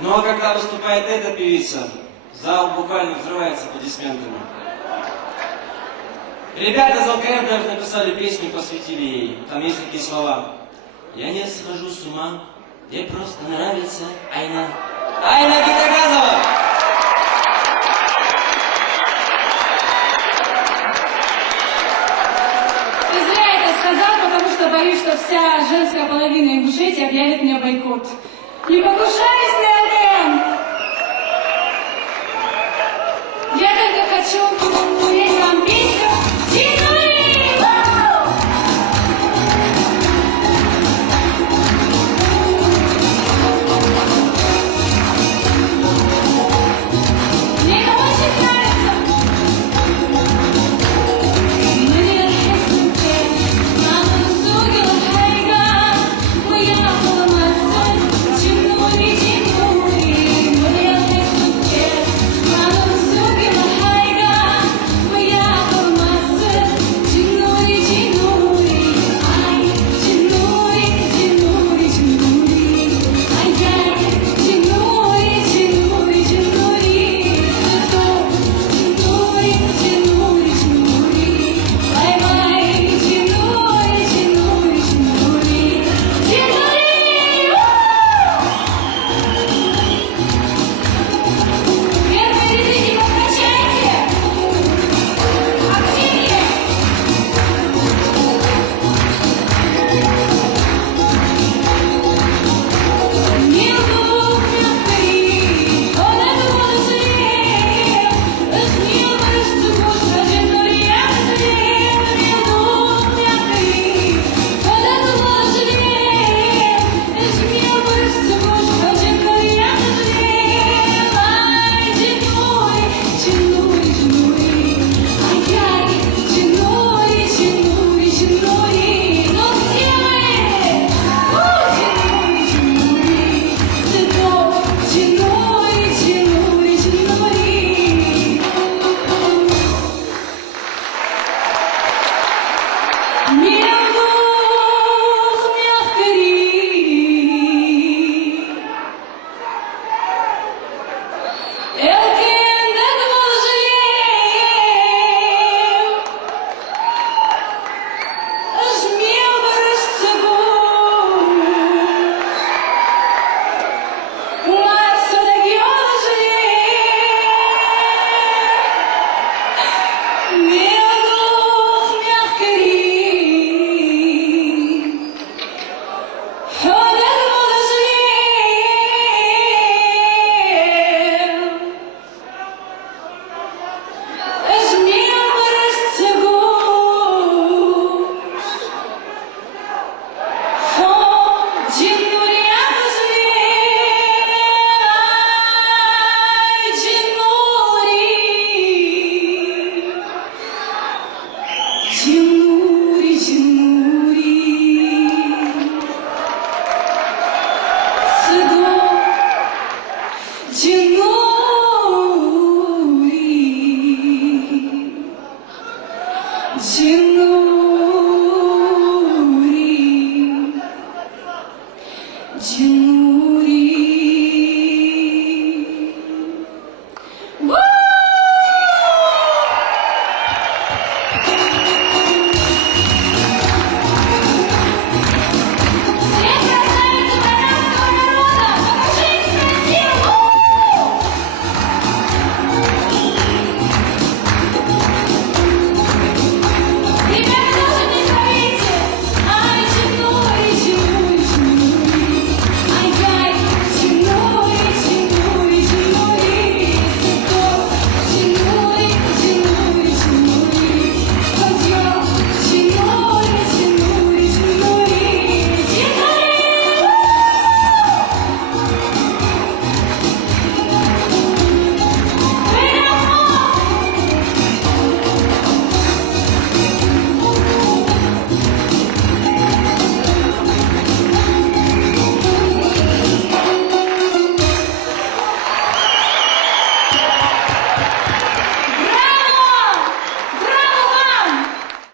Ну а когда выступает эта певица, зал буквально взрывается аплодисментами. Ребята из ЛКР даже написали песню, посвятили ей. Там есть такие слова. Я не схожу с ума, ей просто нравится Айна. Айна Китагазова! Ты зря это сказал, потому что боюсь, что вся женская половина и в буфете объявит мне бойкот. Не покушаюсь на